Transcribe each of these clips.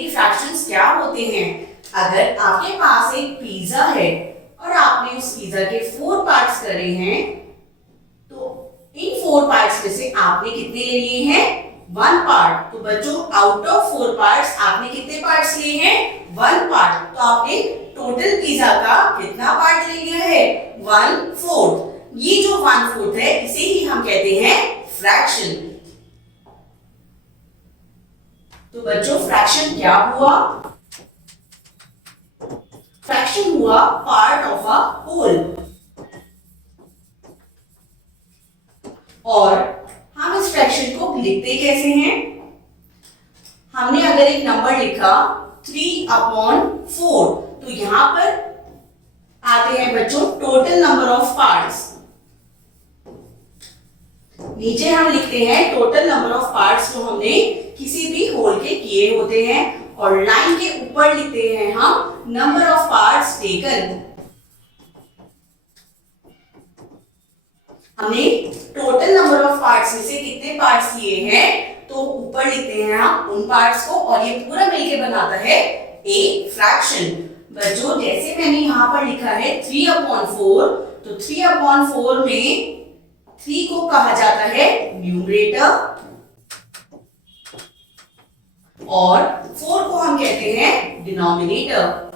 कि फ्रैक्शंस क्या होते हैं। अगर आपके पास एक पिज्जा है और आपने उस पिज्जा के 4 पार्ट्स करे हैं, तो इन 4 पार्ट्स में से आपने कितने ले लिए हैं? 1 पार्ट। तो बच्चों आउट ऑफ 4 पार्ट्स आपने कितने पार्ट्स लिए हैं? 1 पार्ट। तो आपने टोटल पिज्जा का कितना पार्ट ले लिया है? 1/4। ये जो 1/4 है इसे ही हम कहते हैं फ्रैक्शन। तो बच्चों फ्रैक्शन क्या हुआ? फ्रैक्शन हुआ पार्ट ऑफ अ होल। और हम इस फ्रैक्शन को लिखते कैसे हैं? हमने अगर एक नंबर लिखा 3/4, तो यहां पर आते हैं बच्चों टोटल नंबर ऑफ पार्ट्स। नीचे हम लिखते हैं टोटल नंबर ऑफ पार्ट्स जो हमने किसी भी होल के किए होते हैं, और लाइन के ऊपर लिखते हैं हम नंबर ऑफ पार्ट्स टेकन। हमने टोटल नंबर ऑफ पार्ट्स में से कितने पार्ट्स लिए हैं, तो ऊपर लिखते हैं हम उन पार्ट्स को, और ये पूरा मिलके बनाता है एक फ्रैक्शन। बच्चों जैसे मैंने यहां पर लिखा है 3/4, तो 3/4 में 3 को कहा जाता है न्यूमरेटर और 4 को हम कहते हैं डिनोमिनेटर।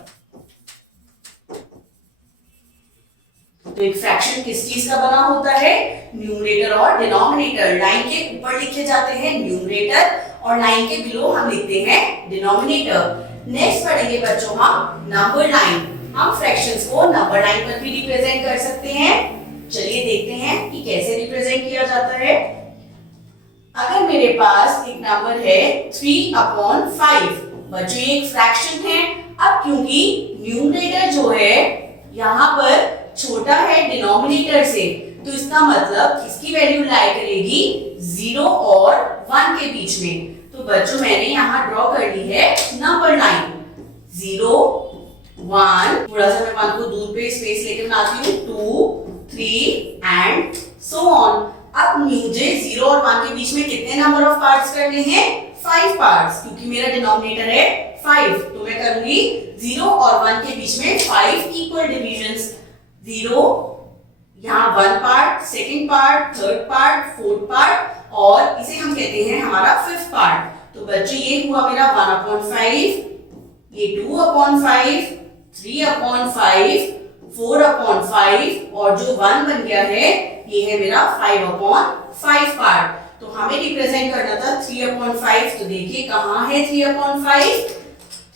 तो एक फ्रैक्शन किस चीज का बना होता है? न्यूमरेटर और डिनोमिनेटर। लाइन के ऊपर लिखे जाते हैं न्यूमरेटर और लाइन के बिलो हम लिखते हैं डिनोमिनेटर। नेक्स्ट पढ़ेंगे बच्चों हम नंबर लाइन। हम फ्रैक्शंस को नंबर लाइन पर भी रिप्रेजेंट कर सकते हैं। चलिए देखते हैं कि कैसे रिप्रेजेंट किया जाता है। अगर मेरे पास एक नंबर है 3/5, बच्चों ये एक फ्रैक्शन है। अब क्योंकि न्यूमरेटर जो है यहाँ पर छोटा है डिनोमिनेटर से, तो इसका मतलब इसकी वैल्यू लाई करेगी 0 और 1 के बीच में। तो बच्चों मैंने यहाँ ड्रॉ कर ली है नंबर लाइन 0, 1, थोड़ा सा मैं 1 को दूर पे स्पेस लेकर बनाती हूँ, 2, 3 एंड सो ऑन। अब मुझे 0 और 1 के बीच में कितने नंबर ऑफ पार्ट्स करने हैं? 5 पार्ट्स, क्योंकि मेरा डिनोमिनेटर है 5, तो मैं करूंगी 0 और 1 के बीच में 5 इक्वल डिविजन्स। 0 यहाँ 1 part, second part, third part, fourth part, और इसे हम कहते हैं हमारा 5th पार्ट। तो बच्चों ये हुआ मेरा 1/5, ये 2/5, 3/5, 4/5, और जो 1 बन गया है ये है मेरा 5/5 पार्ट। तो हमें रिप्रेजेंट करना था 3/5, तो देखिए कहाँ है 3/5?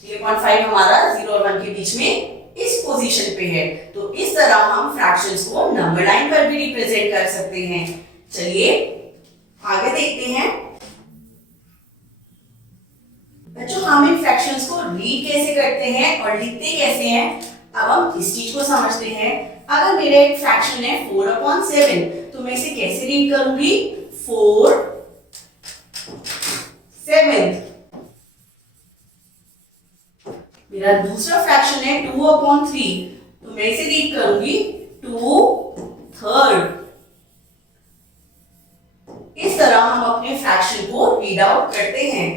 3/5 हमारा 0 और 1 के बीच में इस पोजीशन पे है। तो इस तरह हम फ्रैक्शंस को नंबर लाइन पर भी रिप्रेजेंट कर सकते हैं। चलिए आगे देखते हैं। बच्चों हम इन फ्रैक्शंस को रीड कैसे करते हैं और लिखते कैसे हैं, अब हम इस चीज को समझते हैं। अगर मेरा एक फ्रैक्शन है 4/7, तो मैं इसे कैसे रीड करूंगी? 4/7। मेरा दूसरा फ्रैक्शन है 2/3, तो मैं इसे रीड करूंगी 2/3। इस तरह हम अपने फ्रैक्शन को रीड आउट करते हैं।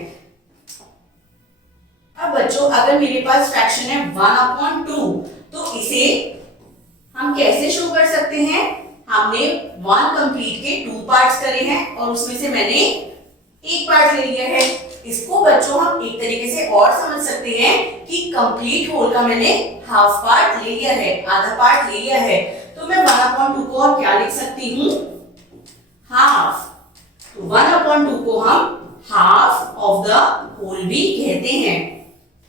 अब बच्चों अगर मेरे पास फ्रैक्शन है 1/2, तो इसे हम कैसे शो कर सकते हैं? हमने 1 कंप्लीट के 2 पार्ट्स करे हैं और उसमें से मैंने एक पार्ट ले लिया है। इसको बच्चों हम एक तरीके से और समझ सकते हैं कि कंप्लीट होल का मैंने हाफ पार्ट ले लिया है, आधा पार्ट ले लिया है। तो मैं 1/2 को और क्या लिख सकती हूँ? हाफ। तो 1/2 को हम हाफ ऑफ द होल भी कहते हैं।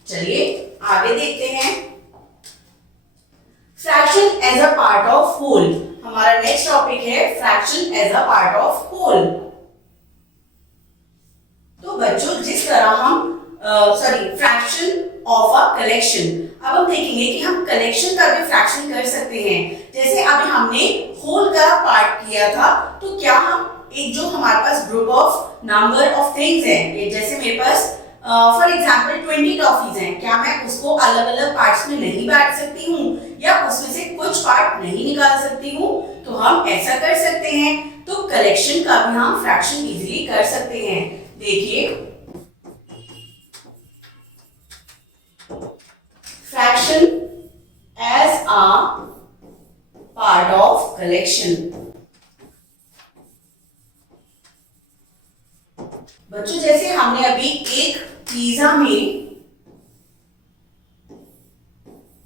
चलिए आगे देखते हैं। Fraction as a part of whole. हमारा नेक्स्ट टॉपिक है fraction as a part of whole. तो बच्चों जिस तरह हम फ्रैक्शन ऑफ अ कलेक्शन, अब हम देखेंगे कि हम कलेक्शन का भी फ्रैक्शन कर सकते हैं। जैसे अभी हमने होल का पार्ट किया था, तो क्या हम एक जो हमारे पास group of number of things है, जैसे मेरे पास फॉर एग्जाम्पल 20 टॉफीज हैं, क्या मैं उसको अलग अलग पार्ट्स में नहीं बांट सकती हूँ या उसमें से कुछ पार्ट नहीं निकाल सकती हूँ? तो हम ऐसा कर सकते हैं। तो कलेक्शन का भी हम फ्रैक्शन इजीली कर सकते हैं। देखिए कलेक्शन। बच्चों जैसे हमने अभी एक पिज्जा में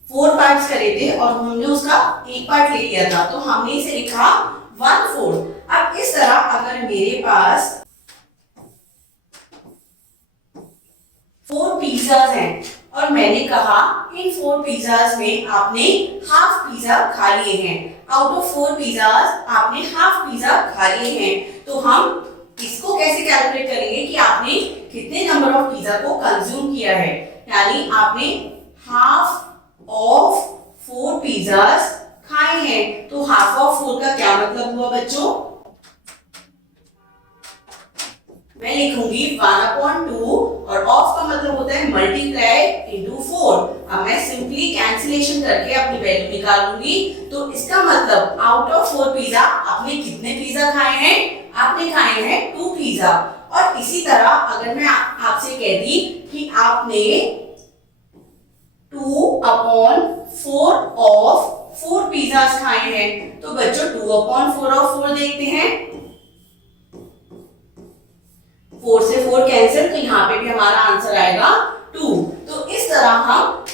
4 पार्ट्स करे थे और हमने उसका एक पार्ट ले लिया था, तो हमने इसे लिखा 1/4। अब इस तरह अगर मेरे पास 4 पिज्जाज हैं और मैंने कहा इन 4 पिज्जाज में आपने हाफ पिज्जा खा लिए हैं, आउट ऑफ 4 पिज्जाज आपने हाफ पिज्जा खा लिए हैं, तो हम इसको कैसे कैलकुलेट करेंगे कि आपने कितने नंबर ऑफ पिज्जा को कंज्यूम किया है। यानी आपने हाफ ऑफ 4 पिज्जाज खाए हैं, तो हाफ ऑफ 4 का क्या मतलब हुआ बच्चों? मैं लिखूंगी 1/2 और ऑफ का मतलब होता है मल्टीप्लाई इनटू 4। अब मैं सिंपली कैंसिलेशन करके अपनी वैल्यू निकालूंगी, तो इसका मतलब आउट ऑफ 4 पिज्जा आपने कितने पिज्जा खाए हैं? आपने खाए हैं 2 पिज्जा। और इसी तरह अगर मैं आपसे कह दी कि आपने 2/4 ऑफ 4 पिज्जाज खाए हैं, तो बच्चों 2/4 ऑफ 4 देखते हैं। 4 से 4 कैंसिल, तो यहाँ पे भी हमारा आंसर आएगा 2। तो इस तरह हम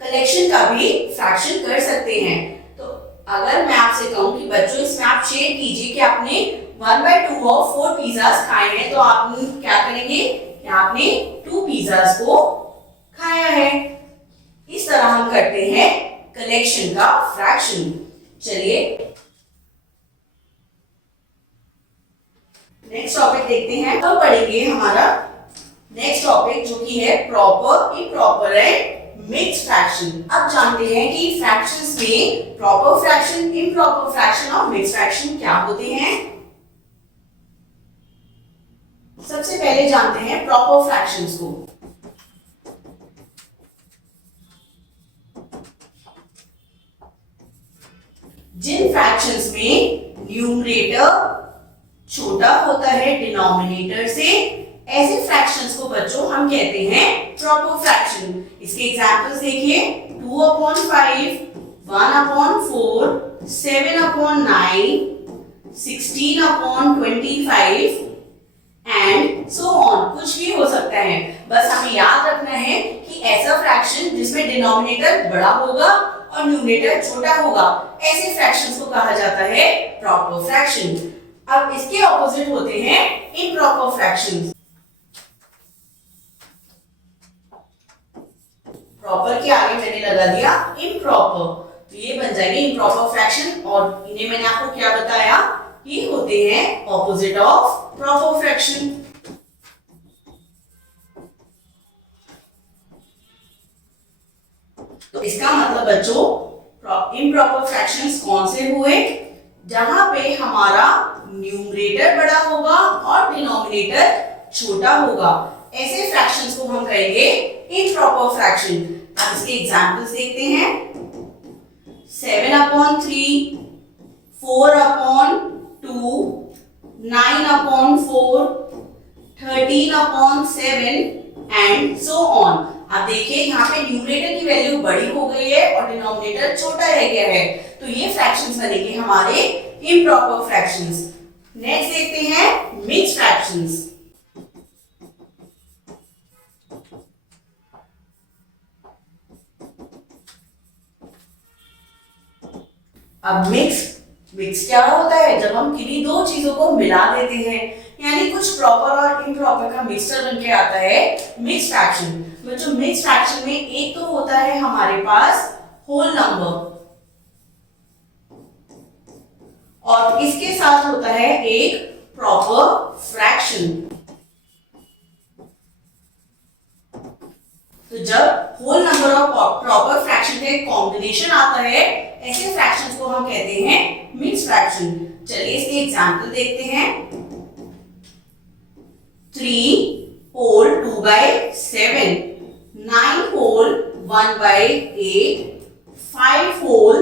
कलेक्शन का भी फ्रैक्शन कर सकते हैं। तो अगर मैं आपसे कहूं कि बच्चों इसमें आप शेयर कीजिए कि आपने 1/2 ऑफ 4 पिज्जाज खाए हैं, तो आप क्या करेंगे? आपने 2 पिज्जाज को खाया है। इस तरह हम करते हैं कलेक्शन का फ्रैक्शन। चलिए नेक्स्ट टॉपिक देखते हैं। अब पढ़ेंगे हमारा नेक्स्ट टॉपिक जो कि है proper, improper and mixed fraction. अब जानते हैं कि फ्रैक्शंस में प्रॉपर फ्रैक्शन, इम्प्रॉपर फ्रैक्शन और मिक्स्ड फ्रैक्शन क्या होते हैं। सबसे पहले जानते हैं प्रॉपर फ्रैक्शंस को। जिन फ्रैक्शंस में न्यूमरेटर छोटा होता है डिनोमिनेटर से, ऐसे फ्रैक्शंस को बच्चों हम कहते हैं प्रॉपर फ्रैक्शन। इसके एग्जांपल्स देखिए, 2/5, 1/4, 7/9, 16/25 एंड सो ऑन। कुछ भी हो सकता है, बस हमें याद रखना है कि ऐसा फ्रैक्शन जिसमें डिनोमिनेटर बड़ा होगा और न्यूमरेटर छोटा होगा, ऐसे फ्रैक्शंस को कहा जाता है प्रॉपर फ्रैक्शन। अब इसके ऑपोजिट होते हैं इम्प्रॉपर फ्रैक्शंस। प्रॉपर के आगे मैंने लगा दिया इम्प्रॉपर, तो ये बन जाएंगे इम्प्रॉपर फ्रैक्शन। और इन्हें मैंने आपको क्या बताया? ये होते हैं ऑपोजिट ऑफ प्रॉपर फ्रैक्शन। तो इसका मतलब बच्चों इम्प्रॉपर फ्रैक्शंस कौन से हुए? जहां पे हमारा न्यूमरेटर बड़ा होगा और डिनोमिनेटर छोटा होगा, ऐसे फ्रैक्शंस को हम कहेंगे इम्प्रॉपर फ्रैक्शन। अब इसके एग्जांपल्स देखते हैं। 7/3, 4/2, 9/4, 13/7 एंड सो ऑन। अब देखिए यहाँ पे न्यूमरेटर की वैल्यू बड़ी हो गई है और डिनोमिनेटर छोटा रह गया है, तो ये फ्रैक्शंस बनेंगे हमारे इम्प्रॉपर फ्रैक्शंस। नेक्स्ट देखते हैं मिक्स्ड फ्रैक्शंस। अब मिक्स क्या होता है? जब हम किन्हीं दो चीजों को मिला देते हैं, यानी कुछ प्रॉपर और इम्प्रॉपर का मिक्सचर बन के आता है मिक्स्ड फ्रैक्शन। बच्चों मिक्स्ड फ्रैक्शन में एक तो होता है हमारे पास होल नंबर और इसके साथ होता है एक प्रॉपर फ्रैक्शन। तो जब होल नंबर और प्रॉपर फ्रैक्शन का एक कॉम्बिनेशन आता है, ऐसे फ्रैक्शंस को हम कहते हैं मिक्स्ड फ्रैक्शन। चलिए इसके एग्जांपल देखते हैं। 3 whole 2/7, 9 whole 1/8, 5 whole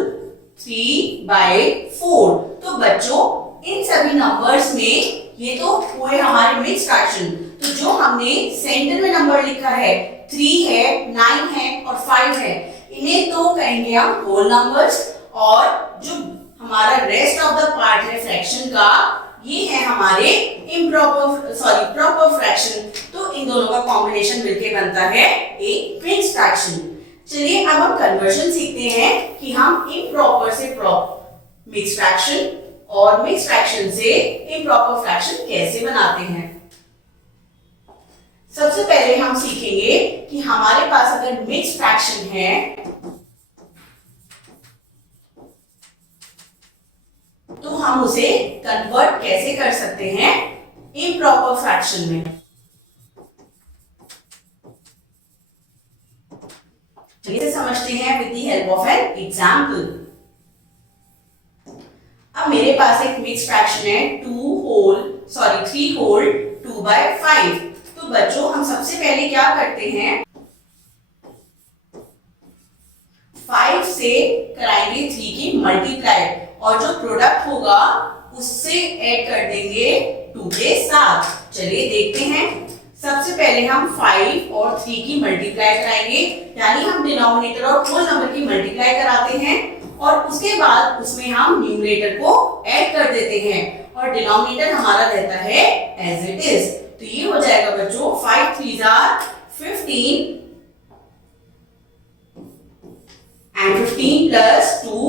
3/4। तो बच्चों इन सभी नंबर्स में ये तो हुए हमारे मिक्स्ड फ्रैक्शन। तो जो हमने सेंटर में नंबर लिखा है 3 है, 9 है और 5 है, इन्हें तो कहेंगे हम होल नंबर्स, और जो हमारा रेस्ट ऑफ द पार्ट है फ्रैक्शन का, ये है हमारे प्रॉपर फ्रैक्शन। तो इन दोनों का कॉम्बिनेशन मिलके बनता है एक मिक्स्ड फ्रैक्शन। चलिए अब हम कन्वर्जन सीखते हैं कि हम इम्प्रॉपर से मिक्स्ड फ्रैक्शन और मिक्स्ड फ्रैक्शन से इम्प्रॉपर फ्रैक्शन कैसे बनाते हैं। सबसे पहले हम सीखेंगे कि हमारे पास अगर मिक्स्ड फ्रैक्शन है तो हम उसे कन्वर्ट कैसे कर सकते हैं इम्प्रॉपर फ्रैक्शन में। चलिए समझते हैं with the help of an example. अब मेरे पास एक मिक्स्ड फ्रैक्शन है 3 होल 2/5। तो बच्चों हम सबसे पहले क्या करते हैं, 5 से कराएंगे 3 की मल्टीप्लाई और जो प्रोडक्ट होगा उससे ऐड कर देंगे 2 के साथ। चलिए देखते हैं। सबसे पहले हम 5 और 3 की मल्टीप्लाई कराएंगे, यानी हम डिनोमिनेटर और होल नंबर की मल्टीप्लाई कराते हैं और उसके बाद उसमें हम न्यूमरेटर को ऐड कर देते हैं और डिनोमिनेटर हमारा रहता है एज इट इज। तो ये हो जाएगा बच्चों 5 3s are 15 and 15 plus 2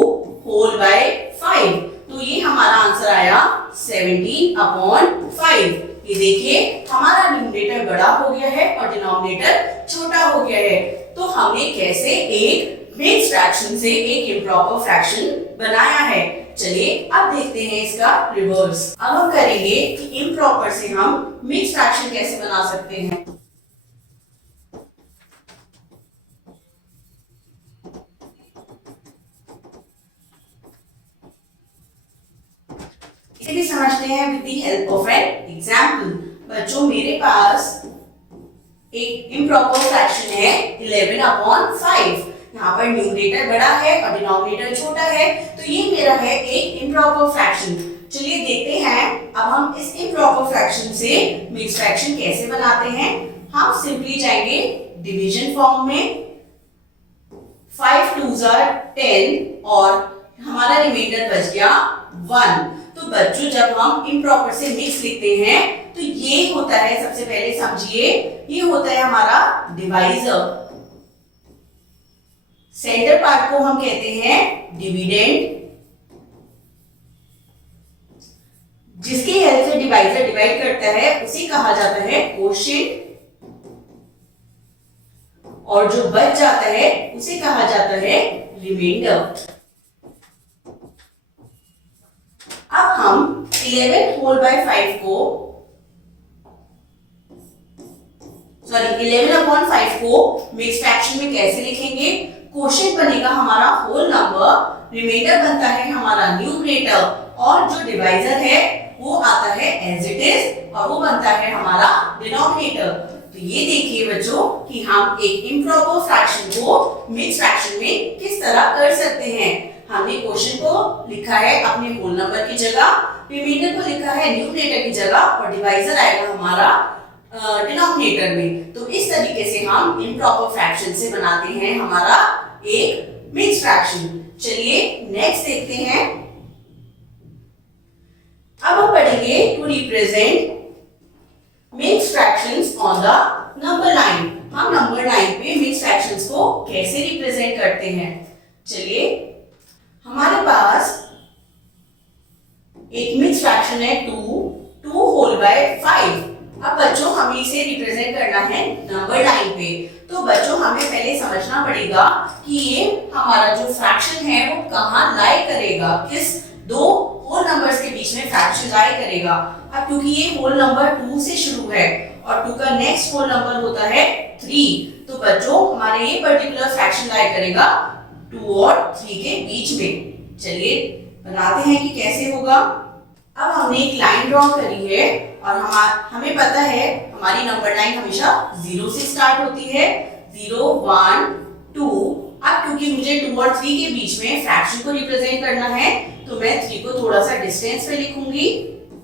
whole by 5। तो ये हमारा आंसर आया 17/5। ये देखिए हमारा न्यूमरेटर बड़ा हो गया है और डिनोमिनेटर छोटा हो गया है। तो हमने कैसे एक मिक्स्ड फ्रैक्शन से एक इम्प्रॉपर फ्रैक्शन बनाया है। चलिए अब देखते हैं इसका रिवर्स। अब हम करेंगे कि इम्प्रॉपर से हम मिक्स्ड फ्रैक्शन कैसे बना सकते हैं। इसे भी समझते हैं with the help of an example. बच्चों मेरे पास एक इम्प्रॉपर फ्रैक्शन है 11/5। यहाँ पर न्यूमरेटर बड़ा है और डिनोमिनेटर छोटा है, तो ये मेरा है एक इम्प्रॉपर फ्रैक्शन। चलिए देखते हैं अब हम इस इम्प्रॉपर फ्रैक्शन से मिक्स्ड फ्रैक्शन कैसे बनाते हैं। हम सिंपली जाएंगे डिवीजन फॉर्म में। 5 2s are 10 और हमारा रिमाइंडर बच गया 1। तो बच्चों जब हम इम्प्रॉपर से मिक्स लिखते हैं तो ये होता है, सबसे पहले समझिए, ये होता है हमारा डिवाइजर। सेंटर पार्ट को हम कहते हैं डिविडेंड, जिसकी हेल्प से डिवाइजर डिवाइड करता है उसे कहा जाता है कोशेंट, और जो बच जाता है उसे कहा जाता है रिमाइंडर। अब हम 11/5 को 11/5 को मिक्स्ड फ्रैक्शन में कैसे लिखेंगे। कोशेंट बनेगा हमारा होल नंबर, रिमाइंडर बनता है हमारा न्यूमरेटर और जो डिवाइजर है वो आता है एज इट इज और वो बनता है हमारा डिनोमिनेटर। तो ये देखिए बच्चों कि हम एक इम्प्रॉपर फ्रैक्शन को मिक्स्ड फ्रैक्शन में किस तरह कर सकते हैं। हमने क्वेश्चन को लिखा है अपने होल नंबर की जगह, रिमाइंडर को लिखा है न्यूमरेटर की जगह और डिवाइजर आएगा हमारा डिनोमिनेटर में। तो इस तरीके से हम इम्प्रॉपर फ्रैक्शन से बनाते हैं हमारा एक मिक्स्ड फ्रैक्शन। चलिए नेक्स्ट देखते हैं। अब हम पढ़ेंगे to represent mixed fractions on the number line. हम नंबर लाइन पे मिक्स्ड फ्रैक्शंस को कैसे रिप्रेजेंट करते हैं। चलिए हमारे पास एक मिक्स्ड फ्रैक्शन है 2 होल बाय 5। अब बच्चों हमें इसे रिप्रेजेंट करना है नंबर लाइन पे। तो बच्चों हमें पहले समझना पड़ेगा कि ये हमारा जो फ्रैक्शन है वो कहाँ लाई करेगा, किस दो होल नंबर्स के बीच में फ्रैक्शन लाई करेगा। अब क्योंकि ये होल नंबर 2 से शुरू है और 2 का नेक्स्ट होल नंबर होता है 3, तो बच्चों हमारे ये पर्टिकुलर फ्रैक्शन लाई करेगा 2 और 3 के बीच में। चलिए बनाते हैं कि कैसे होगा। अब हमने एक लाइन ड्रॉ करी है और हमें पता है हमारी नंबर लाइन हमेशा 0 से स्टार्ट होती है, 0 1 2। अब क्योंकि मुझे 2 और 3 के बीच में फ्रैक्शन को रिप्रेजेंट करना है तो मैं 3 को थोड़ा सा डिस्टेंस पे लिखूंगी,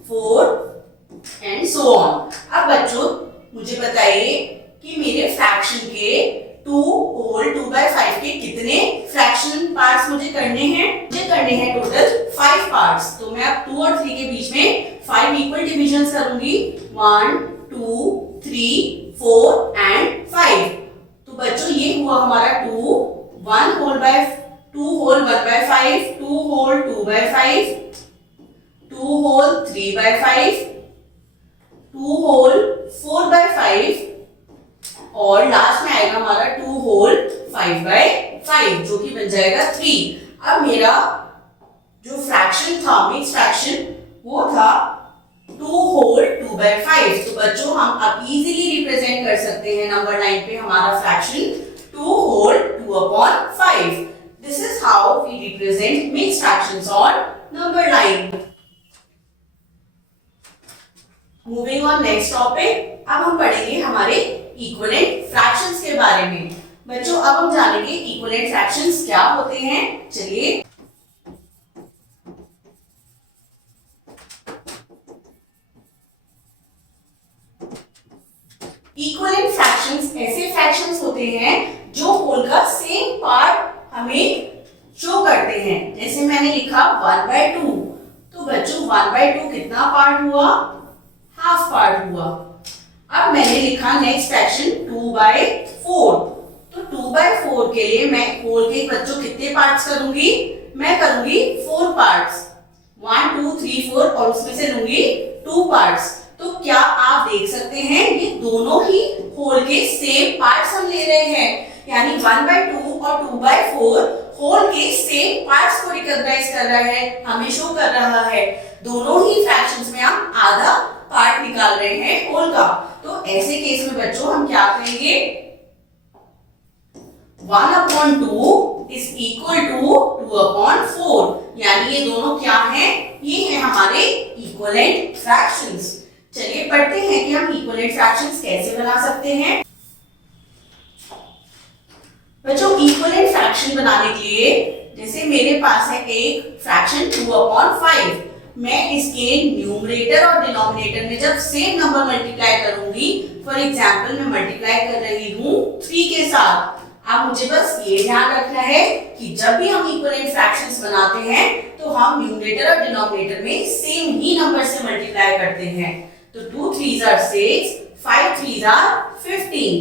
4 एंड सो ऑन। अब बच्चों मुझे बताइए कि मेरे फ्रैक्शन के 2 होल 2/5 के कितने फ्रैक्शन पार्ट्स मुझे करने हैं? मुझे करने हैं टोटल 5 पार्ट्स। तो मैं अब 2 और 3 के बीच में 5 इक्वल डिविजन्स करूंगी, 1 2 3 4 एंड 5। तो बच्चों ये हुआ हमारा 2 1 होल 1/5, 2 होल 2/5, 2 होल 3/5, 2 होल 4/5 और लास्ट में आएगा हमारा 2 होल 5/5 जो कि बन जाएगा 3। अब मेरा जो फ्रैक्शन था, मिक्स फ्रैक्शन, वो था 2 होल 2/5। तो बच्चों हम अब इजीली रिप्रेजेंट कर सकते हैं नंबर लाइन पे हमारा fraction 2 whole 2/5। This is how we represent mix fractions on number line. Moving on next topic, अब हम पढ़ेंगे हमारे इक्विवेलेंट फ्रैक्शंस के बारे में। बच्चों अब हम जानेंगे इक्विवेलेंट फ्रैक्शंस क्या होते हैं। चलिए इक्विवेलेंट फ्रैक्शंस ऐसे फ्रैक्शंस होते हैं जो होल का सेम पार्ट हमें शो करते हैं। जैसे मैंने लिखा 1/2, तो बच्चों 1/2 कितना पार्ट हुआ? हाफ पार्ट हुआ। अब मैंने लिखा नेक्स्ट फ्रैक्शन 2/4, तो 2/4 के लिए मैं होल के बच्चों कितने पार्ट्स करूंगी? मैं करूंगी 4 पार्ट्स, 1 2 3 4 और उसमें से लूंगी 2 पार्ट्स। तो क्या आप देख सकते हैं ये दोनों ही होल के सेम पार्ट्स हम ले रहे हैं, यानी 1/2 और 2/4 होल के सेम पार्ट्स को रिकॉग्नाइज कर रहा है, हमें शो कर रहा है। दोनों ही फ्रैक्शंस में हम आधा पार्ट निकाल रहे हैं होल का। तो ऐसे केस में बच्चों हम क्या करेंगे? 1/2 इज इक्वल टू 2/4, यानी ये दोनों क्या हैं? ये हैं हमारे इक्विवेलेंट फ्रैक्शंस। चलिए पढ़ते हैं कि हम इक्विवेलेंट फ्रैक्शंस कैसे बना सकते हैं। बच्चों इक्विवेलेंट फ्रैक्शन बनाने के लिए, जैसे मेरे पास है एक फ्रैक्शन 2/5, मैं इसके न्यूमरेटर और डिनोमिनेटर में जब सेम नंबर मल्टीप्लाई करूंगी, फॉर एग्जांपल मैं मल्टीप्लाई कर रही हूं 3 के साथ। अब मुझे बस ये ध्यान रखना है कि जब भी हम इक्विवेलेंट फ्रैक्शंस बनाते हैं तो हम न्यूमरेटर और डिनोमिनेटर में सेम ही नंबर से मल्टीप्लाई करते हैं। तो 2 3s are 6, 5 3s are 15।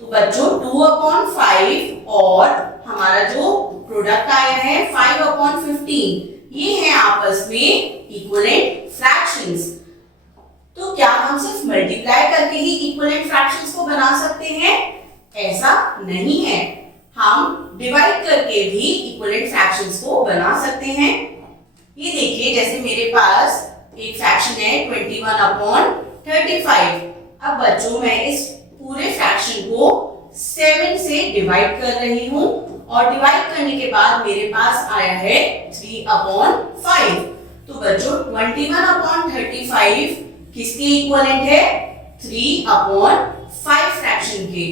तो बच्चों 2/5 और हमारा जो प्रोडक्ट आया है 5/15, ये है आपस में इक्विवेलेंट फ्रैक्शंस। तो क्या हम सिर्फ मल्टीप्लाई करके ही इक्विवेलेंट फ्रैक्शंस को बना सकते हैं? ऐसा नहीं है, हम डिवाइड करके भी इक्विवेलेंट फ्रैक्शंस को बना सकते हैं। ये देखिए जैसे मेरे पास एक फ्रैक्शन है 21/35। अब बच्चों मैं इस पूरे फ्रैक्शन को 7 से डिवाइड कर रही हूं और डिवाइड करने के बाद मेरे पास आया है 3/5। तो बच्चों 21/35 किसके इक्विवेलेंट है? 3/5 फ्रैक्शन के।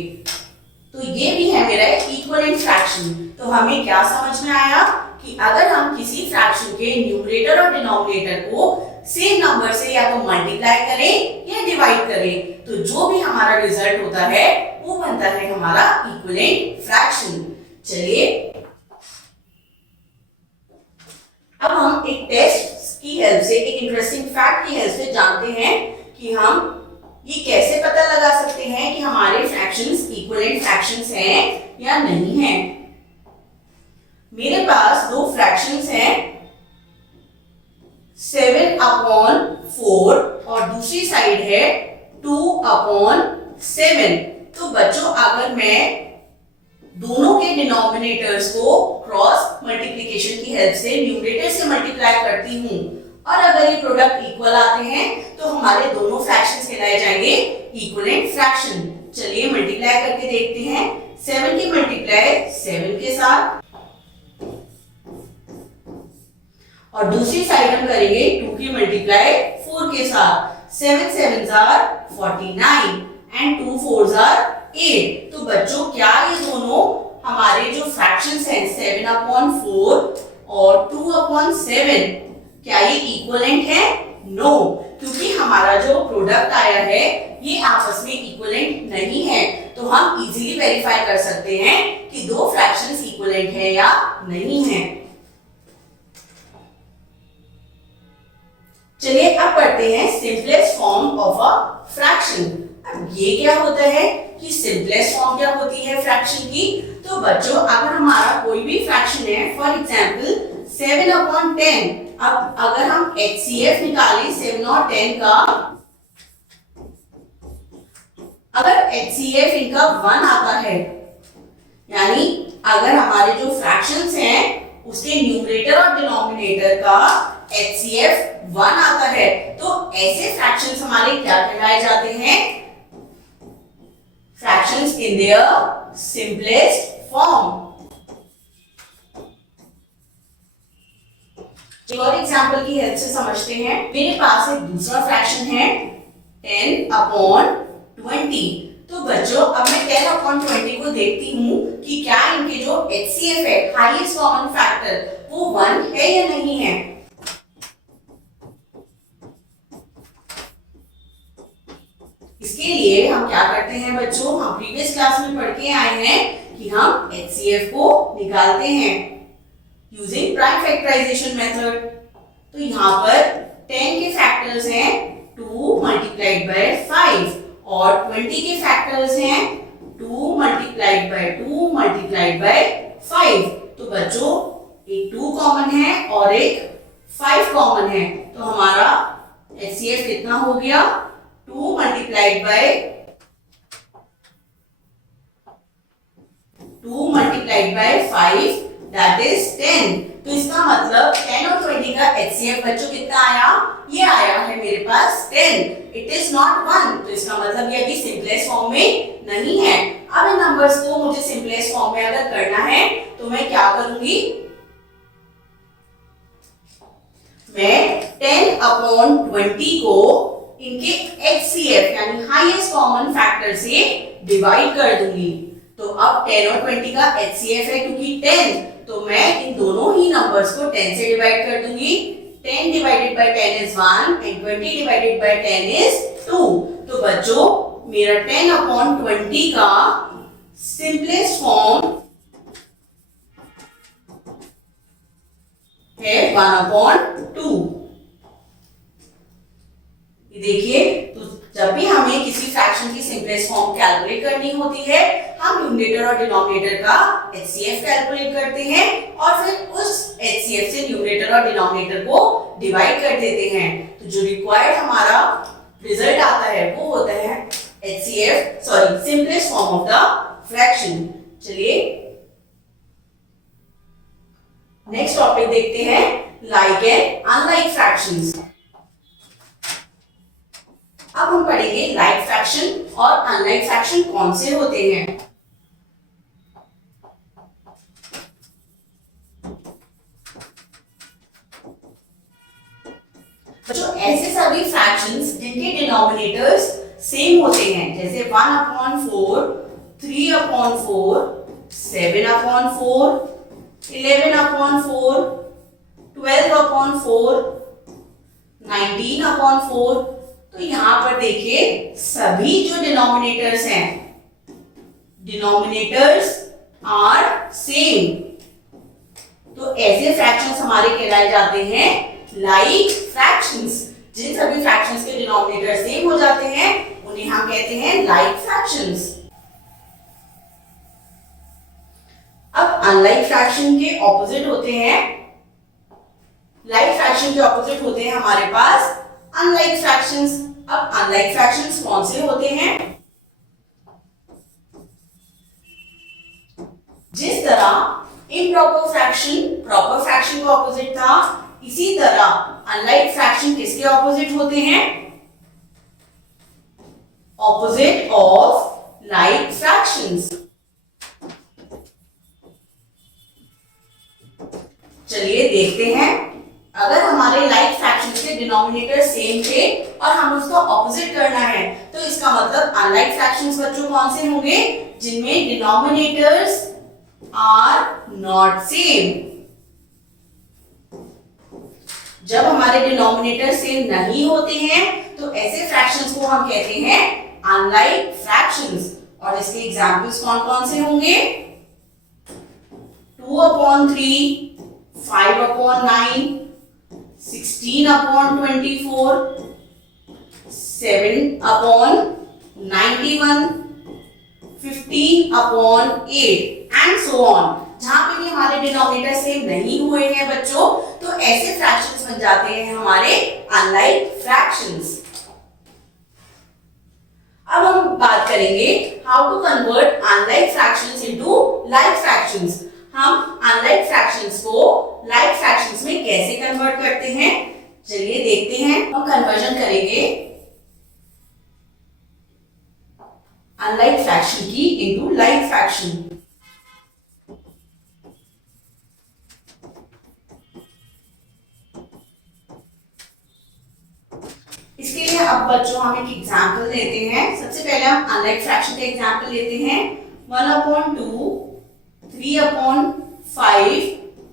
तो ये भी है मेरा इक्विवेलेंट फ्रैक्शन। तो हमें क्या समझ में आया कि अगर हम किसी फ्रैक्शन के न्यूमरेटर और डिनोमिनेटर को सेम नंबर से या तो मल्टीप्लाई करें या डिवाइड करें, तो जो भी हमारा रिजल्ट होता है वो बनता है हमारा इक्विवेलेंट फ्रैक्शन। चलिए अब हम एक टेस्ट की हेल्प से, एक इंटरेस्टिंग फैक्ट की हेल्प से जानते हैं कि हम ये कैसे पता लगा सकते हैं कि हमारे फ्रैक्शंस इक्विवेलेंट फ्रैक्शंस हैं या नहीं हैं। मेरे पास दो फ्रैक्शंस हैं 7/4 और दूसरी साइड है 2/7। तो बच्चों अगर मैं दोनों के डिनोमिनेटर्स को क्रॉस मल्टीप्लिकेशन की हेल्प से न्यूमरेटर से मल्टीप्लाई करती हूं और अगर ये प्रोडक्ट इक्वल आते हैं तो हमारे दोनों फ्रैक्शंस कहलाए जाएंगे इक्विवेलेंट फ्रैक्शन। चलिए मल्टीप्लाई करके देखते हैं। 7 की मल्टीप्लाई 7 के साथ और दूसरी साइड हम करेंगे 2 की मल्टीप्लाई 4 के साथ। 7 7s are 49 and 2 4s are 8। तो बच्चों क्या ये दोनों हमारे जो फ्रैक्शंस हैं 7/4 और 2/7 क्या ये इक्विवेलेंट है? नो, क्योंकि हमारा जो प्रोडक्ट आया है ये आपस में इक्विवेलेंट नहीं है। तो हम इजीली वेरीफाई कर सकते हैं कि दो फ्रैक्शंस इक्विवेलेंट है या नहीं है। चलिए अब पढ़ते हैं simplest form of a fraction. अब ये क्या होता है कि सिंपलेस्ट फॉर्म क्या होती है फ्रैक्शन की? तो बच्चों अगर हमारा कोई भी फ्रैक्शन है, फॉर एग्जांपल 7/10, अब अगर हम HCF निकालें 7 और 10 का, अगर HCF इनका 1 आता है, यानी अगर हमारे जो फ्रैक्शंस हैं उसके न्यूमरेटर और डिनोमिनेटर का HCF 1 आता है, तो ऐसे फ्रैक्शंस हमारे क्या कहलाए जाते हैं? Fractions in their simplest form. एक और एग्जांपल की हेल्प से समझते हैं। मेरे पास एक दूसरा फ्रैक्शन है 10/20। तो बच्चों अब मैं 10/20 को देखती हूँ कि क्या इनके जो HCF है, हाईएस्ट कॉमन फैक्टर, वो 1 है या नहीं है। इसके लिए हम क्या करते हैं बच्चों, हम प्रीवियस क्लास में पढ़ के आए हैं कि हम HCF को निकालते हैं यूजिंग प्राइम फैक्टराइजेशन मेथड। तो यहाँ पर 10 के फैक्टर्स हैं 2 × 5 और 20 के फैक्टर्स हैं 2 × 2 × 5। तो बच्चों एक 2 कॉमन है और एक 5 कॉमन है, तो हमारा HCF कितना हो गया? 2 × 5 that is 10। तो इसका मतलब 10 और 20 का HCF बच्चों कितना आया? ये आया है मेरे पास 10। इट इज नॉट 1, तो इसका मतलब ये अभी सिंपलेस्ट फॉर्म में नहीं है। अब इन नंबर्स को मुझे सिंपलेस्ट फॉर्म में अगर करना है तो मैं क्या करूंगी? मैं 10/20 को इनके HCF यानी हाईएस्ट कॉमन फैक्टर से डिवाइड कर दूंगी। तो अब 10 और 20 का HCF है क्योंकि 10, तो मैं इन दोनों ही नंबर्स को 10 से डिवाइड कर दूंगी। 10 / 10 is 1 and 20 / 10 is 2। तो बच्चों मेरा 10/20 का सिंपलेस्ट फॉर्म है 1/2। देखिए, तो जब भी हमें किसी फ्रैक्शन की सिंपलेस्ट फॉर्म कैलकुलेट करनी होती है, हम न्यूमरेटर और डिनोमिनेटर का HCF कैलकुलेट करते हैं और फिर उस HCF से न्यूमरेटर और डिनोमिनेटर को डिवाइड कर देते हैं। तो जो रिक्वायर्ड हमारा रिजल्ट आता है वो होता है simplest form of the fraction. चलिए नेक्स्ट टॉपिक देखते हैं, लाइक एंड अनलाइक फ्रैक्शंस। अब हम पढ़ेंगे लाइक फ्रैक्शन और अनलाइक फ्रैक्शन कौन से होते हैं। तो ऐसे सभी फ्रैक्शंस जिनके डिनोमिनेटर्स सेम होते हैं, जैसे 1/4, 3/4, 7/4, 11/4, 12/4, 19/4। तो यहां पर देखिए सभी जो डिनोमिनेटर्स हैं, डिनोमिनेटर्स आर सेम। तो ऐसे फ्रैक्शंस हमारे कहलाए जाते हैं लाइक फ्रैक्शंस। जिन सभी फ्रैक्शंस के डिनोमिनेटर सेम हो जाते हैं उन्हें हम कहते हैं लाइक फ्रैक्शंस। अब अनलाइक फ्रैक्शन के ऑपोजिट होते हैं, लाइक फ्रैक्शन के ऑपोजिट होते हैं हमारे पास अनलाइक फ्रैक्शंस। अब अनलाइक फ्रैक्शंस कौन से होते हैं? जिस तरह इम्प्रॉपर फ्रैक्शन प्रॉपर फ्रैक्शन का ऑपोजिट था, इसी तरह अनलाइक फ्रैक्शन किसके ऑपोजिट होते हैं? Opposite of like fractions. चलिए देखते हैं, अगर हमारे लाइक फ्रैक्शंस के डिनोमिनेटर सेम थे और हम उसको ऑपोजिट करना है, तो इसका मतलब अनलाइक फ्रैक्शंस बच्चों कौन से होंगे? जिनमें डिनोमिनेटर्स आर नॉट सेम। जब हमारे डिनोमिनेटर सेम नहीं होते हैं तो ऐसे फ्रैक्शंस को हम कहते हैं अनलाइक फ्रैक्शंस। और इसके एग्जाम्पल्स कौन कौन से होंगे? 2/3, 5/9, 16/24, 7/91, 15/8 एंड सो ऑन। जहां पे भी हमारे डिनोमिनेटर सेम नहीं हुए हैं बच्चों, तो ऐसे फ्रैक्शंस बन जाते हैं हमारे अनलाइक फ्रैक्शंस। अब हम बात करेंगे how to convert unlike fractions into like fractions. हम अनलाइक फ्रैक्शंस को लाइक फ्रैक्शंस में कैसे कन्वर्ट करते हैं, चलिए देखते हैं। हम कन्वर्जन करेंगे अनलाइक फ्रैक्शन की इनटू लाइक फ्रैक्शन। इसके लिए अब बच्चों हम एक एग्जांपल लेते हैं। सबसे पहले हम अनलाइक फ्रैक्शन का एग्जांपल लेते हैं। 1/2, 3/5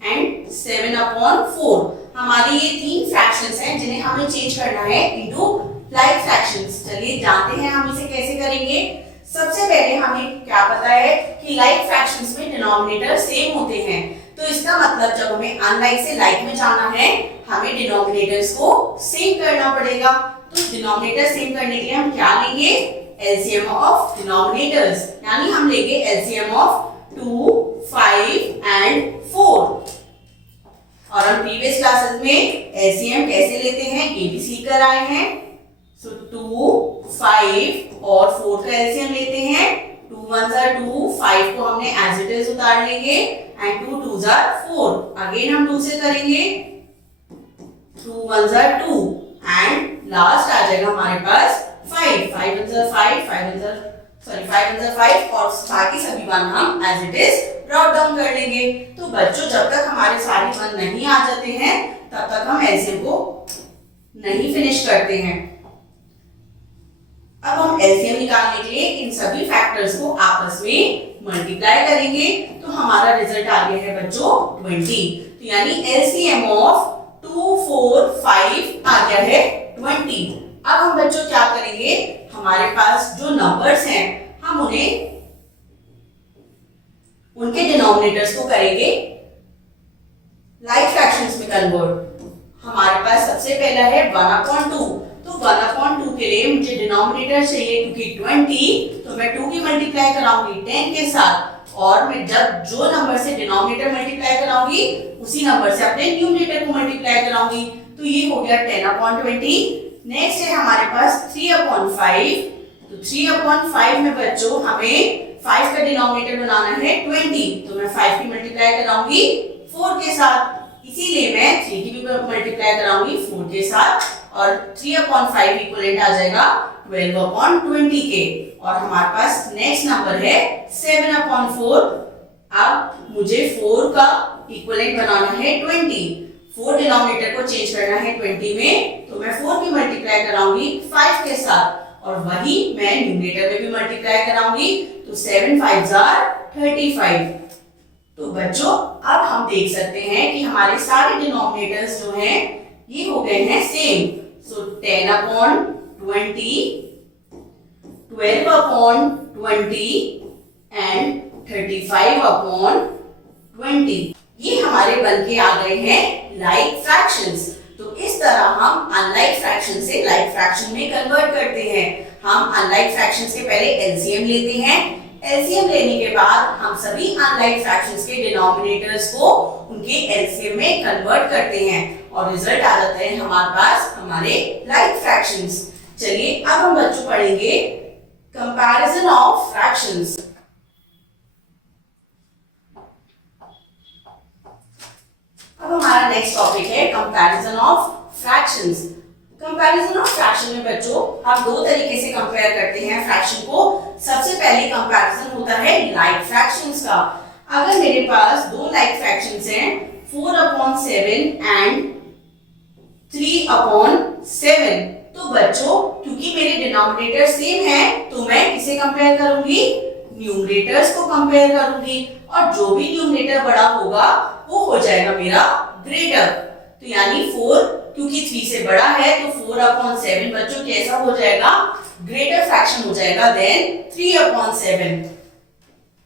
एंड 7/4। हमारे ये तीन फ्रैक्शंस हैं जिन्हें हमें चेंज करना है इनटू लाइक फ्रैक्शंस। चलिए जानते हैं हम इसे कैसे करेंगे। सबसे पहले हमें क्या पता है कि लाइक फ्रैक्शंस में डिनोमिनेटर सेम होते हैं, तो इसका मतलब जब हमें अनलाइक से लाइक में जाना है, हमें डिनोमिनेटर्स को सेम करना पड़ेगा। तो डिनोमिनेटर सेम करने के लिए हम क्या लेंगे? एलसीएम ऑफ डिनोमिनेटर्स, यानी हम लेंगे एलसीएम ऑफ 2, 5 एंड 4। और हम प्रीवियस क्लासेस में एलसीएम कैसे लेते हैं ये भी सीख कर आए हैं। सो 2, 5 और 4 का एलसीएम लेते हैं। 2 1s are 2, 5 को हमने एज इट इज उतार लेंगे एंड 2 2s are 4। अगेन हम 2 से करेंगे, 2 1s are 2 एंड लास्ट आ जाएगा हमारे पास 5 1s are 5, 5 1s are 5 और बाकी सभी वन हम as it is brought down कर लेंगे। तो बच्चों जब तक हमारे सारे वन नहीं आ जाते हैं तब तक हम एलसीएम को नहीं फिनिश करते हैं। अब हम एलसीएम निकालने के लिए इन सभी फैक्टर्स को आपस में मल्टीप्लाई करेंगे, तो हमारा रिजल्ट आ गया है बच्चों 20। तो यानी एलसीएम ऑफ 2, 4, 5 आ गया है 20। अब हम बच्चों क्या करेंगे, हमारे पास जो नंबर्स हैं हम उन्हें उनके डिनोमिनेटर्स को करेंगे लाइक फ्रैक्शंस में कन्वर्ट। हमारे पास सबसे पहला है 1/2। तो 1/2 के लिए मुझे डिनोमिनेटर चाहिए, क्योंकि 20 तो मैं 2 की मल्टीप्लाई कराऊंगी 10 के साथ, और मैं जब जो नंबर से डिनोमिनेटर मल्टीप्लाई कराऊंगी उसी नंबर से अपने न्यूमरेटर को मल्टीप्लाई कराऊंगी। तो ये हो गया 10/20। नेक्स्ट है हमारे पास 3/5। तो 3/5 में बच्चों हमें 5 का डिनोमिनेटर बनाना है 20, तो मैं 5 की मल्टीप्लाई कराऊंगी 4 के साथ, इसीलिए मैं 3 की भी मल्टीप्लाई कराऊंगी 4 के साथ, और 3/5 इक्वलेंट आ जाएगा 12/20 के। और हमारे पास नेक्स्ट नंबर है 7/4। अब मुझे 4 का इक्वलेंट बनाना है 20, 4 डिनोमिनेटर को चेंज करना है 20 में, तो मैं 4 की मल्टीप्लाई कराऊंगी 5 के साथ, और वही मैं न्यूमरेटर में भी मल्टीप्लाई कराऊंगी, तो 7 5s are 35। तो बच्चों अब हम देख सकते हैं कि हमारे सारे डिनोमिनेटर्स जो हैं ये हो गए हैं सेम। सो 10/20, 12/20 एंड 35/20 ये हमारे बन के आ गए हैं लाइक फ्रैक्शंस। तो इस तरह हम अनलाइक फ्रैक्शन से लाइक फ्रैक्शन में कन्वर्ट करते हैं। हम अनलाइक फ्रैक्शंस के पहले एलसीएम लेते हैं, एलसीएम लेने के बाद हम सभी अनलाइक फ्रैक्शंस के डिनोमिनेटर्स को उनके एलसीएम में कन्वर्ट करते हैं, और रिजल्ट आ जाता है हमारे पास हमारे लाइक फ्रैक्शंस। चलिए अब हम बच्चों पढ़ेंगे कंपैरिजन ऑफ फ्रैक्शंस। अब हमारा नेक्स्ट टॉपिक है comparison of fractions. Comparison of fraction में बच्चों हम दो तरीके से कंपेयर करते हैं फ्रैक्शन को। सबसे पहले कंपैरिजन होता है लाइक फ्रैक्शंस का। अगर मेरे पास दो लाइक फ्रैक्शंस हैं 4/7 एंड 3/7, तो बच्चों क्योंकि मेरे डिनोमिनेटर सेम है तो मैं किसे कंपेयर करूंगी? न्यूमरेटर्स को कंपेयर करूंगी, और जो भी न्यूमरेटर बड़ा होगा वो हो जाएगा मेरा ग्रेटर। तो यानी 4 क्योंकि 3 से बड़ा है तो 4/7 बच्चों कैसा हो जाएगा? ग्रेटर फ्रैक्शन हो जाएगा देन 3/7।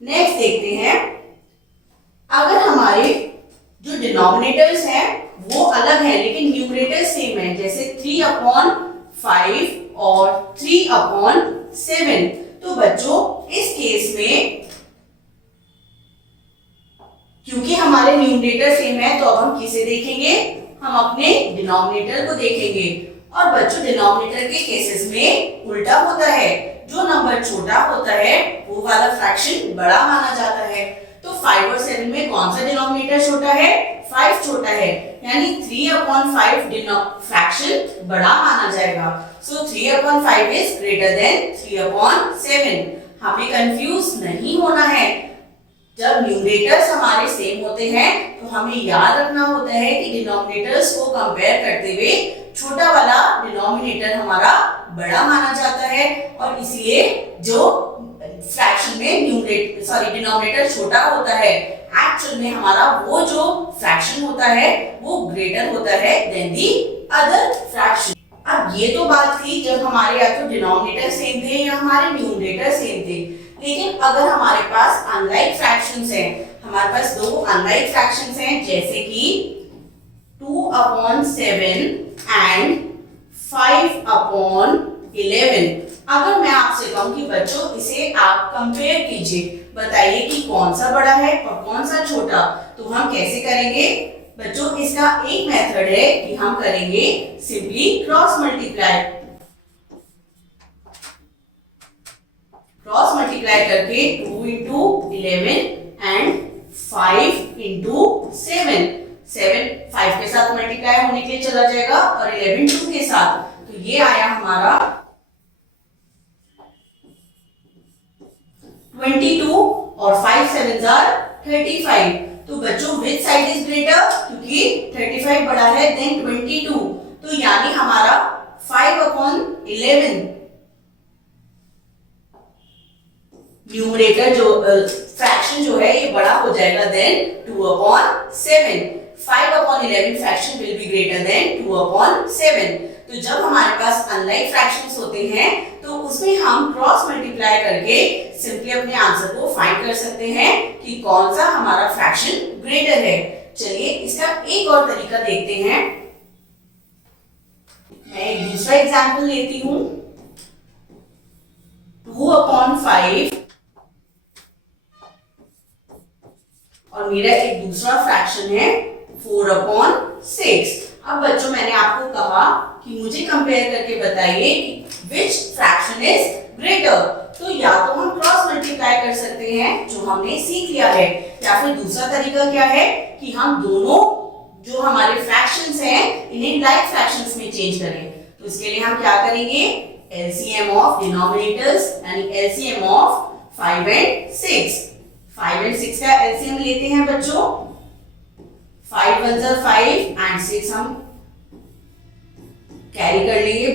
नेक्स्ट देखते हैं, अगर हमारे जो डिनोमिनेटर्स हैं वो अलग है लेकिन न्यूमरेटर सेम है, जैसे 3/5 और 3/7, तो बच्चों इस केस में क्योंकि हमारे न्यूमरेटर सेम है तो अब हम किसे देखेंगे, हम अपने डिनोमिनेटर को देखेंगे। और बच्चों डिनोमिनेटर के केसेस में उल्टा होता है, जो नंबर छोटा होता है वो वाला फ्रैक्शन बड़ा माना जाता है। तो 5 और 7 में कौन सा डिनोमिनेटर छोटा है, 5 छोटा है, यानी 3/5 फ्रैक्शन बड़ा माना जाएगा। सो 3/5 इज ग्रेटर देन 3/7। हमें कंफ्यूज नहीं होना है, जब न्यूमरेटर्स हमारे सेम होते हैं तो हमें याद रखना होता है कि डिनोमिनेटर्स को कंपेयर करते हुए छोटा वाला डिनोमिनेटर हमारा बड़ा माना जाता है, और इसलिए जो फ्रैक्शन में डिनोमिनेटर छोटा होता है, एक्चुअल में हमारा वो जो फ्रैक्शन होता है वो ग्रेटर होता है देन दी अदर फ्रैक्शन। अब ये तो बात थी जब हमारे या तो डिनोमिनेटर सेम थे या हमारे न्यूमरेटर सेम थे, लेकिन अगर हमारे पास अनलाइक फ्रैक्शंस हैं, हमारे पास दो अनलाइक फ्रैक्शंस हैं जैसे कि 2/7 एंड 5/11। अगर मैं आपसे कहूं कि बच्चों इसे आप कंपेयर कीजिए, बताइए कि कौन सा बड़ा है और कौन सा छोटा, तो हम कैसे करेंगे बच्चों, इसका एक मेथड है कि हम करेंगे simply cross multiply. Cross multiply करके 2 into 11 एंड 5 into 7, 7 5 के साथ मल्टीप्लाई होने के लिए चला जाएगा और 11 2 के साथ, तो ये आया हमारा 22 और 5 7s are 35। तो बच्चों विच साइड इज ग्रेटर, क्योंकि 35 बड़ा है देन 22, तो यानी हमारा 5/11 न्यूमरेटर जो फ्रैक्शन जो है ये बड़ा हो जाएगा than 2/7। 5/11 fraction will be greater than 2/7। तो जब हमारे पास अनलाइक फ्रैक्शंस होते हैं तो उसमें हम क्रॉस मल्टीप्लाई करके सिंपली अपने आंसर को फाइंड कर सकते हैं कि कौन सा हमारा फ्रैक्शन ग्रेटर है। चलिए इसका एक और तरीका देखते हैं। मैं एक दूसरा एग्जांपल लेती हूं। 2/5 और मेरा एक दूसरा फ्रैक्शन है 4/6। अब बच्चों मैंने आपको कहा कि मुझे कंपेयर करके बताइए कि विच फ्रैक्शन इज ग्रेटर, तो या तो हम क्रॉस मल्टीप्लाई कर सकते हैं जो हमने सीख लिया है, या फिर दूसरा तरीका क्या है कि हम दोनों जो हमारे फ्रैक्शंस हैं इन्हें लाइक फ्रैक्शंस में चेंज करें। तो इसके लिए हम क्या करेंगे, एलसीएम ऑफ डिनोमिनेटर्स यानी एलसीएम ऑफ 5 एंड 6। 5 एंड 6 का एलसीएम लेते हैं बच्चों। 5 1 जा 5 एंड 6 हम कैरी कर लेंगे,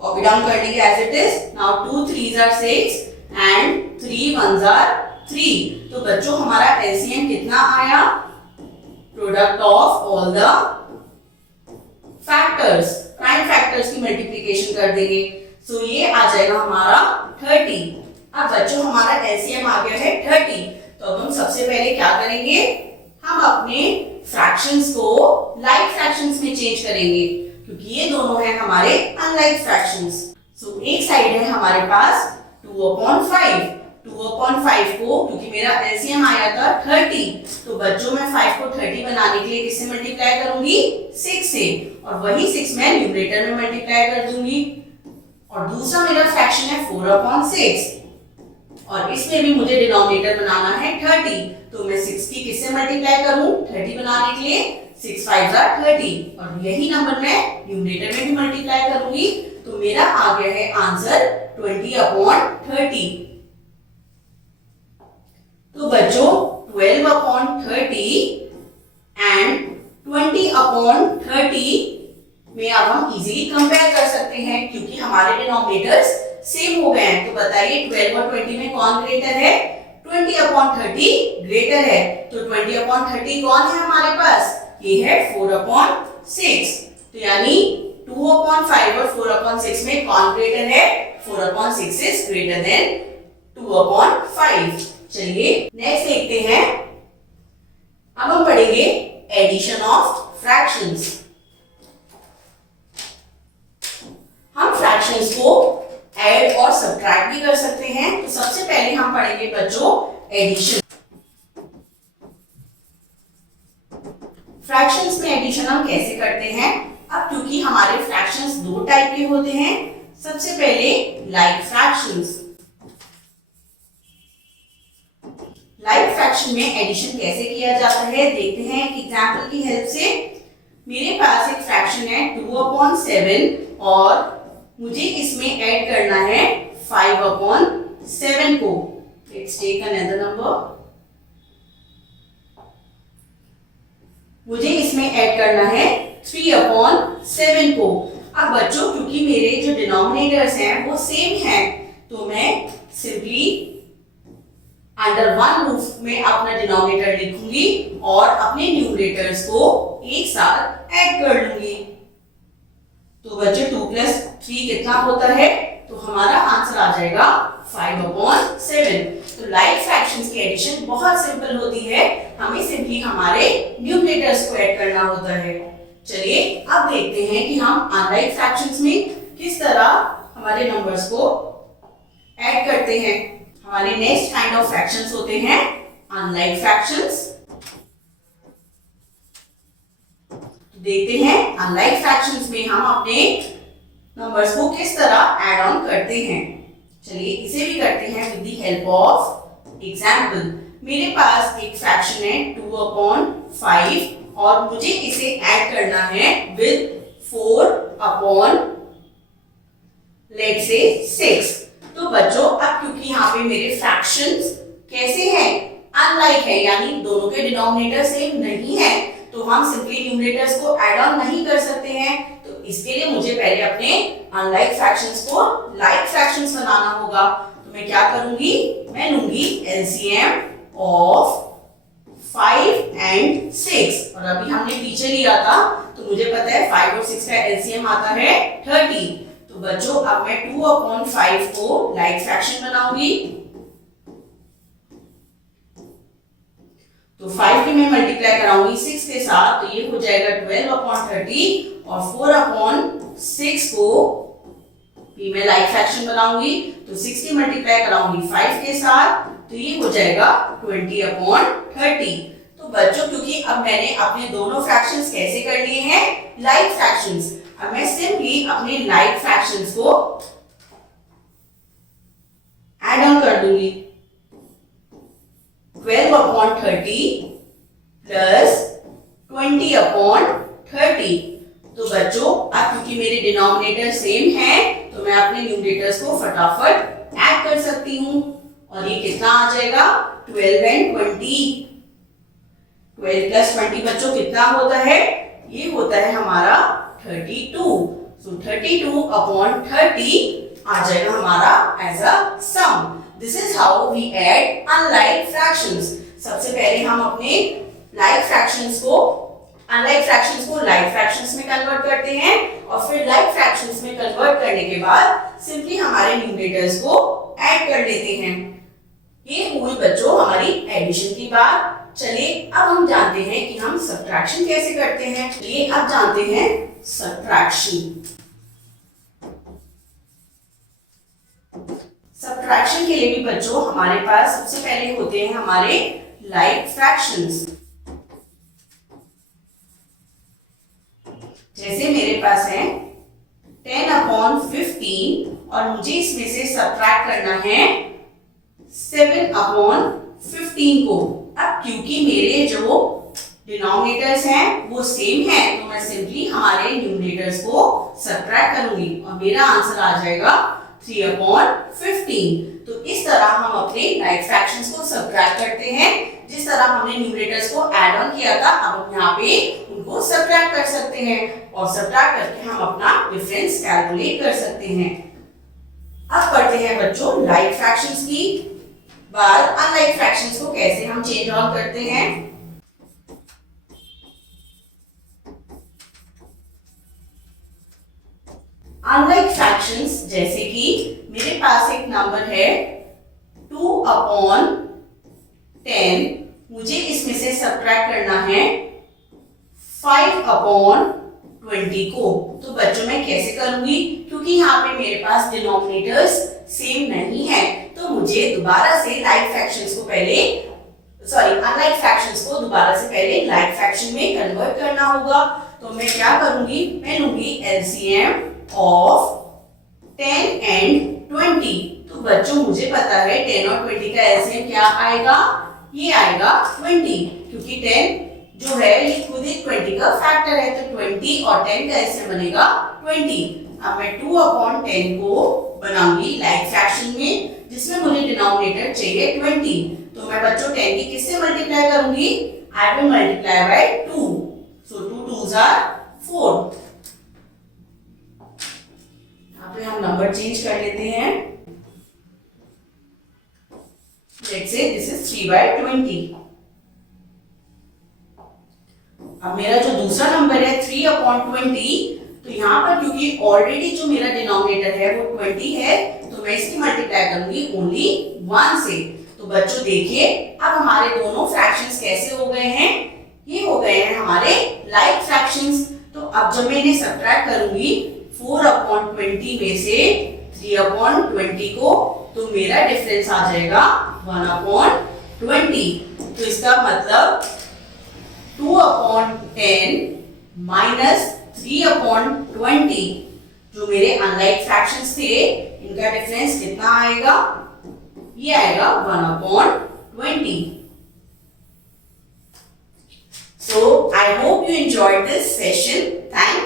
कॉपी डाउन कर लेंगे as it is. Now 2 3s are 6 and 3 1s are 3। तो बच्चों हमारा एलसीएम कितना आया, product of all the factors, prime factors की मल्टीप्लिकेशन कर देंगे, सो ये आ जाएगा हमारा 30। अब बच्चों हमारा एलसीएम आ गया है 30, तो अब हम सबसे पहले क्या करेंगे, हम अपने फ्रैक्शंस को लाइक फ्रैक्शंस में चेंज करेंगे क्योंकि ये दोनों हैं हमारे अनलाइक फ्रैक्शंस। सो एक साइड है हमारे पास 2/5। 2/5 को क्योंकि मेरा एलसीएम आया था 30, तो बच्चों मैं 5 को 30 बनाने के लिए किससे मल्टीप्लाई करूंगी, 6 से, और वही 6 मैं न्यूमरेटर में मल्टीप्लाई कर दूंगी। और दूसरा मेरा फ्रैक्शन है 4/6 और इसमें भी मुझे डिनोमिनेटर बनाना है 30, तो मैं 6 की किससे मल्टीप्लाई करूं, 30 बनाने के लिए 6 5s are 30, और यही नंबर मैं न्यूमरेटर में भी मल्टीप्लाई करूंगी, तो मेरा आ गया है आंसर 20/30। तो बच्चों 12/30 एंड 20/30 में अब हम इजीली कंपेयर कर सकते हैं क्योंकि हमारे डिनोमिनेटर्स सेम हो गए हैं। तो बताइए 12 और 20 में कौन ग्रेटर है, 20/30 ग्रेटर है। तो 20/30 कौन है हमारे पास, ये है 4/6, तो यानी 2/5 और 4/6 में कौन ग्रेटर है? 4/6 इज ग्रेटर देन 2/5। चलिए नेक्स्ट देखते हैं। अब हम पढ़ेंगे एडिशन ऑफ फ्रैक्शंस। हम फ्रैक्शंस को ऐड और सब्ट्रैक्ट भी कर सकते हैं। तो सबसे पहले हम पढ़ेंगे बच्चों एडिशन। फ्रैक्शंस में एडिशन हम कैसे करते हैं? अब क्योंकि हमारे फ्रैक्शंस दो टाइप के होते हैं। सबसे पहले लाइक फ्रैक्शंस। लाइक फ्रैक्शन में एडिशन कैसे किया जाता है देखते हैं एक एग्जांपल की हेल्प से। मेरे पास एक फ्रैक्शन है 2/7 और मुझे इसमें ऐड करना है 5/7 को। Let's take another number. मुझे इसमें ऐड करना है 3/7 को। अब बच्चों क्योंकि मेरे जो डिनोमिनेटर्स हैं वो सेम हैं, तो मैं सिंपली अंडर वन रूफ में अपना डिनोमिनेटर लिखूंगी और अपने न्यूमरेटर्स को एक साथ ऐड कर लूंगी। तो बच्चों 2 + 3 कितना होता है? तो हमारा आंसर आ जाएगा 5/7। तो लाइक फ्रैक्शंस की एडिशन बहुत सिंपल होती है। हमें सिंपली हमारे न्यूमरेटर्स को ऐड करना होता है। चलिए अब देखते हैं कि हम अनलाइक फ्रैक्शंस में किस तरह हमारे नंबर्स को ऐड करते हैं। हमारे नेक्स्ट काइंड ऑफ फ्रैक्शंस होते हैं अनलाइक फ्रैक्शंस। तो देखते हैं अनलाइक फ्रैक्शंस में हम अपने नंबर्स को किस तरह ऐड ऑन करते हैं। चलिए इसे भी करते हैं with the help of example. मेरे पास एक फ्रैक्शन है 2/5 और मुझे इसे ऐड करना है विद 4/6। तो बच्चों अब क्योंकि यहाँ पे मेरे फ्रैक्शंस कैसे हैं? अनलाइक है, यानी दोनों के डिनोमिनेटर सेम नहीं है, तो हम सिंपली न्यूमरेटर्स को ऐड ऑन नहीं कर सकते हैं। तो इसके लिए मुझे पहले अपने अनलाइक फ्रैक्शंस को लाइक फ्रैक्शंस बनाना होगा। तो मैं क्या करूंगी? मैं लूंगी एलसीएम ऑफ 5 और 6। और अभी हमने पीछे लिया था तो मुझे पता है 5 और 6 का एलसीएम आता है 30। तो बच्चों अब मैं 2/5 को लाइक फ्रैक्शन बनाऊंगी। तो 5 की मैं मल्टीप्लाई कराऊंगी 6 के साथ, तो ये हो जाएगा 12/30 और 4/6 को भी मैं लाइक फ्रैक्शन बनाऊंगी। तो 6 की मल्टीप्लाई कराऊंगी 5 के साथ, तो ये हो जाएगा 20/30। तो बच्चों क्योंकि अब मैंने अपने दोनों फ्रैक्शंस कैसे कर लिए हैं? Like fractions. अब मैं सिंपली अपने लाइक फ्रैक्शंस को ऐड ऑन कर दूंगी। 12/30 प्लस 20/30। तो बच्चों अब क्योंकि मेरे डिनोमिनेटर सेम है तो मैं अपने न्यूमरेटर्स को फटाफट ऐड कर सकती हूँ। और ये कितना आ जाएगा? 12 और 20। 12 + 20 बच्चों कितना होता है? ये होता है हमारा 32। सो 32/30 आ जाएगा हमारा as a sum. This is how we add unlike fractions. सबसे पहले हम अपने लाइक फ्रैक्शंस को अनलाइक फ्रैक्शंस को लाइक फ्रैक्शंस में कन्वर्ट करते हैं और फिर लाइक फ्रैक्शंस में कन्वर्ट करने के बाद सिंपली हमारे न्यूमरेटर्स को ऐड कर लेते हैं। ये हुई बच्चों हमारी एडिशन की बात। चलिए अब हम जानते हैं कि हम सब्ट्रैक्शन कैसे करते हैं। चलिए अब जानते हैं सब्ट्रैक्शन। सब्ट्रैक्शन के लिए भी बच्चों हमारे पास सबसे पहले होते हैं हमारे लाइक फ्रैक्शंस। जैसे मेरे पास है 10/15 और मुझे इसमें से सब्ट्रैक्ट करना है 7/15 को। अब क्योंकि मेरे जो डिनोमिनेटर्स हैं वो सेम हैं तो मैं सिंपली हमारे न्यूमरेटर्स को सब्ट्रैक्ट करूंगी और मेरा आंसर आ जाएगा 3/15। तो इस तरह हम अपने लाइक फ्रैक्शंस को सब्ट्रैक्ट करते हैं। जिस तरह हमने न्यूमरेटर्स को ऐड ऑन किया था अब हम यहाँ पे उनको सब्ट्रैक्ट कर सकते हैं और सब्ट्रैक्ट करके हम अपना डिफरेंस कैलकुलेट कर सकते हैं। अब पढ़ते हैं बच्चों लाइक फ्रैक्शंस की बाद अनलाइक फ्रैक्शंस को कैसे हम चेंज ऑन करते हैं। अनलाइक फ्रैक्शंस, जैसे कि मेरे पास एक नंबर है 2/10, मुझे इसमें से सब्ट्रैक्ट करना है 5/20 को। तो बच्चों मैं कैसे करूंगी, क्योंकि यहाँ पे मेरे पास डिनोमिनेटर्स सेम नहीं है, तो मुझे दोबारा से लाइक फ्रैक्शंस को पहले अनलाइक फ्रैक्शंस को दोबारा से पहले लाइक फ्रैक्शन में कन्वर्ट करना होगा। तो मैं क्या करूंगी, मैं लूंगी एलसीएम ऑफ 10 एंड 20। तो बच्चों मुझे पता है 10 और 20 का एलसीएम क्या आएगा, ये आएगा 20, क्योंकि 10 जो है ये खुद ही 20 का फैक्टर है, तो 20 और 10 का एलसीएम बनेगा 20। अब मैं 2/10 को बनाऊंगी लाइक फ्रैक्शन में, जिसमें मुझे डिनोमिनेटर चाहिए 20। तो मैं बच्चों 10 की किससे मल्टीप्लाई करूंगी, I will multiply by 2, so 2 2s are 4। यहाँ पे हम नंबर चेंज कर लेते हैं, लेट्स से दिस इज 3/20। अब मेरा जो दूसरा नंबर है 3/20, तो यहाँ पर क्योंकि ऑलरेडी जो मेरा डिनोमिनेटर है वो 20 है, तो मैं इसकी मल्टीप्लाई करूंगी ओनली 1 से। तो बच्चों देखिए अब हमारे दोनों फ्रैक्शंस कैसे हो गए हैं, ये हो गए हैं हमारे लाइक फ्रैक्शंस। तो अब जब मैं इन्हें सब्ट्रैक्ट करूंगी 4/20 में से 3/20 को, तो मेरा डिफरेंस आ जाएगा 1/20। तो इसका मतलब 2/10 माइनस 3/20, जो मेरे अनलाइक फ्रैक्शंस थे, इनका डिफरेंस कितना आएगा, ये आएगा 1/20। So I hope you enjoyed this session. Thank